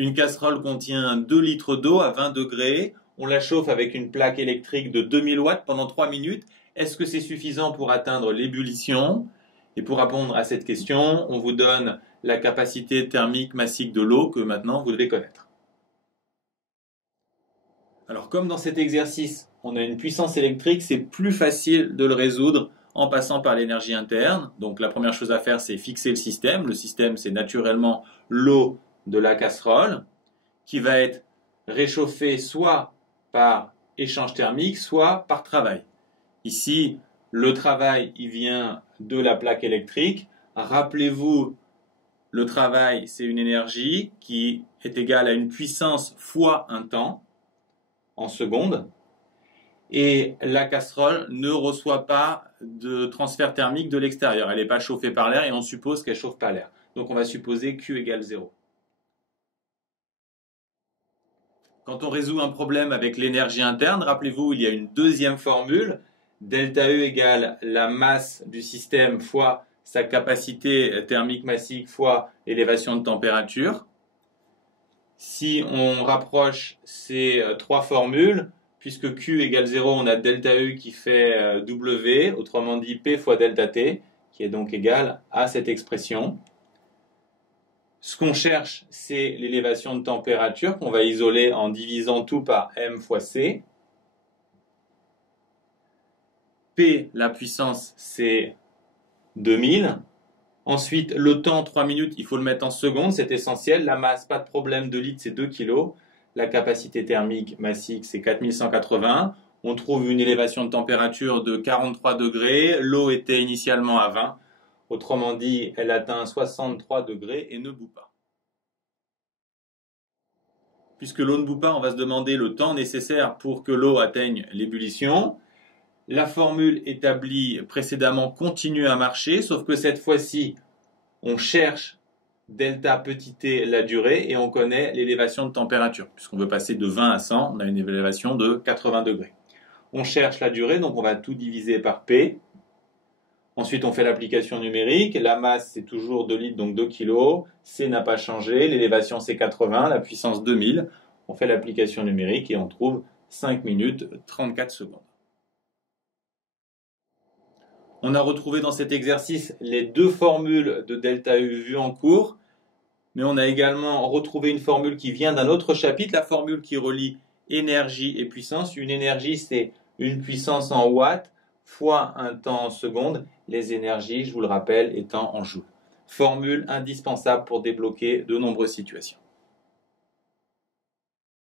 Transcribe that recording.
Une casserole contient 2 litres d'eau à 20 degrés. On la chauffe avec une plaque électrique de 2000 watts pendant 3 minutes. Est-ce que c'est suffisant pour atteindre l'ébullition? Et pour répondre à cette question, on vous donne la capacité thermique massique de l'eau que maintenant vous devez connaître. Alors comme dans cet exercice, on a une puissance électrique, c'est plus facile de le résoudre en passant par l'énergie interne. Donc la première chose à faire, c'est fixer le système. Le système, c'est naturellement l'eau de la casserole qui va être réchauffée soit par échange thermique, soit par travail. Ici, le travail, il vient de la plaque électrique. Rappelez-vous, le travail, c'est une énergie qui est égale à une puissance fois un temps en secondes. Et la casserole ne reçoit pas de transfert thermique de l'extérieur. Elle n'est pas chauffée par l'air et on suppose qu'elle chauffe pas l'air. Donc on va supposer Q égale 0. Quand on résout un problème avec l'énergie interne, rappelez-vous, il y a une deuxième formule. Delta E égale la masse du système fois sa capacité thermique massique fois élévation de température. Si on rapproche ces trois formules, puisque Q égale 0, on a delta E qui fait W, autrement dit P fois delta T, qui est donc égal à cette expression. Ce qu'on cherche, c'est l'élévation de température qu'on va isoler en divisant tout par M fois C. P, la puissance, c'est 2000. Ensuite, le temps, 3 minutes, il faut le mettre en secondes, c'est essentiel. La masse, pas de problème, 2 litres, c'est 2 kg. La capacité thermique massique, c'est 4180. On trouve une élévation de température de 43 degrés. L'eau était initialement à 20. Autrement dit, elle atteint 63 degrés et ne bout pas. Puisque l'eau ne bout pas, on va se demander le temps nécessaire pour que l'eau atteigne l'ébullition. La formule établie précédemment continue à marcher, sauf que cette fois-ci, on cherche delta petit t la durée et on connaît l'élévation de température. Puisqu'on veut passer de 20 à 100, on a une élévation de 80 degrés. On cherche la durée, donc on va tout diviser par P. Ensuite, on fait l'application numérique. La masse, c'est toujours 2 litres, donc 2 kg. C n'a pas changé. L'élévation, c'est 80. La puissance, 2000. On fait l'application numérique et on trouve 5 minutes 34 secondes. On a retrouvé dans cet exercice les deux formules de delta U vues en cours, mais on a également retrouvé une formule qui vient d'un autre chapitre, la formule qui relie énergie et puissance. Une énergie, c'est une puissance en watts fois un temps en secondes, les énergies, je vous le rappelle, étant en joules. Formule indispensable pour débloquer de nombreuses situations.